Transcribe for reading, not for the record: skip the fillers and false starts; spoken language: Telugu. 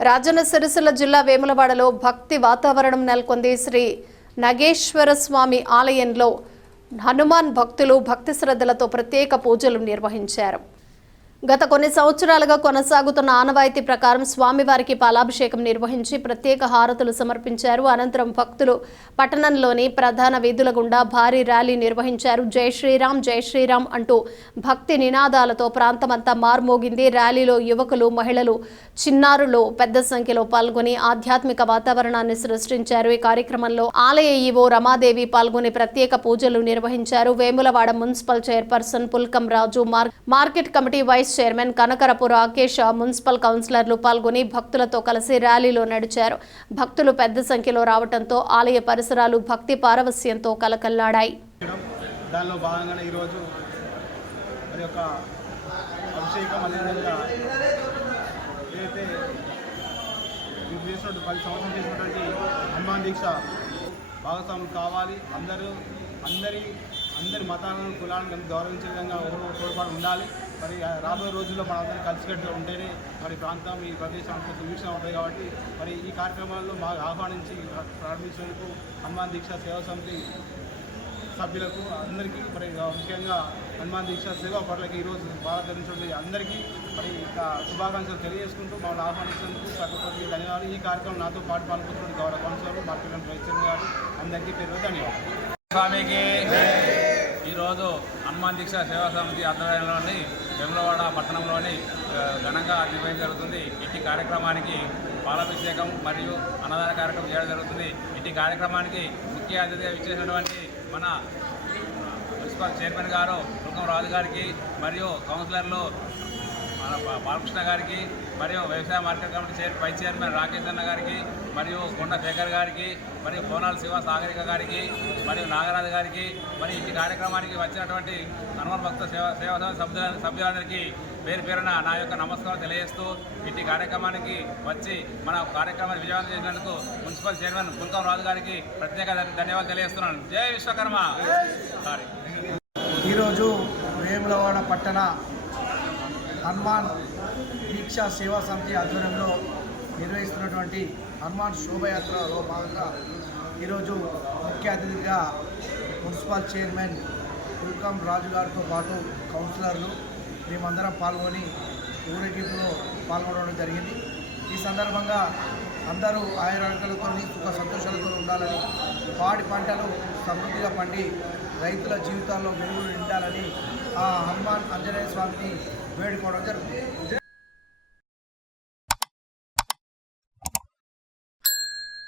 రాజన్న సిరిసిల్ల జిల్లా వేములవాడలో భక్తి వాతావరణం నెలకొంది. శ్రీ నగేశ్వర స్వామి ఆలయంలో హనుమాన్ భక్తులు భక్తి శ్రద్ధలతో ప్రత్యేక పూజలు నిర్వహించారు. గత కొన్ని సంవత్సరాలుగా కొనసాగుతున్న ఆనవాయితీ ప్రకారం స్వామివారికి పాలాభిషేకం నిర్వహించి ప్రత్యేక హారతులు సమర్పించారు. అనంతరం భక్తులు పట్టణంలోని ప్రధాన వీధుల గుండా భారీ ర్యాలీ నిర్వహించారు. జై శ్రీరామ్ అంటూ భక్తి నినాదాలతో ప్రాంతమంతా మార్మోగింది. ర్యాలీలో యువకులు, మహిళలు, చిన్నారులు పెద్ద సంఖ్యలో పాల్గొని ఆధ్యాత్మిక వాతావరణాన్ని సృష్టించారు. ఈ కార్యక్రమంలో ఆలయ ఈవో రమాదేవి పాల్గొని ప్రత్యేక పూజలు నిర్వహించారు. Vemulawada municipal chairperson Pulkam Raju, market committee vice chairman Kanakarapu Rakesh, municipal కౌన్సిలర్లు పాల్గొని భక్తులతో కలిసి ర్యాలీలో నడిచారు. భక్తులు పెద్ద సంఖ్యలో రావడంతో ఆలయ పరిసరాలు భక్తి పారవస్యంతో కలకల్లాడాయి. దానిలో భాగంగానే ఈరోజు మరి ఒక అభిషేకం అనేదంగా ఏదైతే 10 సంవత్సరం చేసినటువంటి హనుమాన్ దీక్ష భాగస్వాములు కావాలి. అందరి మతాలను, కులాలను గౌరవించే విధంగా ఒకరు తోడ్పాటు ఉండాలి. మరి రాబోయే రోజుల్లో మనందరం కలిసికట్టుగా ఉంటేనే మరి ప్రాంతం, ఈ ప్రదేశానికి సుభిక్షంగా ఉంటుంది. కాబట్టి మరి ఈ కార్యక్రమాల్లో మాకు ఆహ్వానించి ప్రారంభించేందుకు హనుమాన్ దీక్ష సేవా సమితి సభ్యులకు అందరికీ, మరి ముఖ్యంగా హనుమాన్ దీక్ష సేవా పరులకి ఈరోజు భారతదేశంలో అందరికీ మరి శుభాకాంక్షలు తెలియజేసుకుంటూ మమ్మల్ని ఆహ్వానించేందుకు ప్రతి ఒక్కరికి ధన్యవాదాలు. ఈ కార్యక్రమం నాతో పాటు పాల్గొంటున్న గౌరవ కౌన్సిలర్లు, మార్కెట్ కమిటీ వైస్ చైర్మన్ గారు అందరికీ పేరు ధన్యవాదాలు. స్వామికి ఈరోజు హనుమాన్ దీక్ష సేవా సమితి ఆధ్వర్యంలోని వేములవాడ పట్టణంలోని ఘనంగా నిర్వహించడం జరుగుతుంది. ఇట్టి కార్యక్రమానికి పాలాభిషేకం మరియు అన్నదాన కార్యక్రమం చేయడం జరుగుతుంది. ఇట్టి కార్యక్రమానికి ముఖ్య అతిథిగా ఇచ్చేసినటువంటి మన మున్సిపల్ చైర్మన్ గారు పుల్కం రాజు గారికి, మరియు కౌన్సిలర్లు బాలకృష్ణ గారికి, మరియు వ్యవసాయ market committee vice chairman Rakesh అన్న గారికి, మరియు కొండ శేఖర్ గారికి, మరియు కోనాల శివ సాగరిక గారికి, మరియు నాగరాజు గారికి, మరి ఈ కార్యక్రమానికి వచ్చినటువంటి హనుమాన్ భక్త సేవా సభ్యులందరికీ పేరు పేరున నా యొక్క నమస్కారం తెలియజేస్తూ, ఇట్టి కార్యక్రమానికి వచ్చి మన కార్యక్రమాన్ని విజయవంతం చేసినందుకు మున్సిపల్ చైర్మన్ పుల్కం రాజు గారికి ప్రత్యేక ధన్యవాదాలు తెలియజేస్తున్నాను. జై విశ్వకర్మ. ఈరోజు వేములవాడ పట్టణ హనుమాన్ దీక్షా సేవా సమితి ఆధ్వర్యంలో నిర్వహిస్తున్నటువంటి హనుమాన్ శోభయాత్రలో భాగంగా ఈరోజు ముఖ్య అతిథిగా మున్సిపల్ చైర్మన్ పుల్కం రాజు గారితో పాటు కౌన్సిలర్లు మేమందరం పాల్గొని ఊరేగింపులో పాల్గొనడం జరిగింది. ఈ సందర్భంగా అందరూ ఆయురారోగ్యాలతో సుఖ సంతోషాలతో ఉండాలని, పాడి పంటలు సమృద్ధిగా పండి రైతుల జీవితాల్లో వెలుగులు నిండాలని ఆ హనుమాన్ ఆంజనేయ స్వామిని వేడుకోవడం జరుగుతుంది.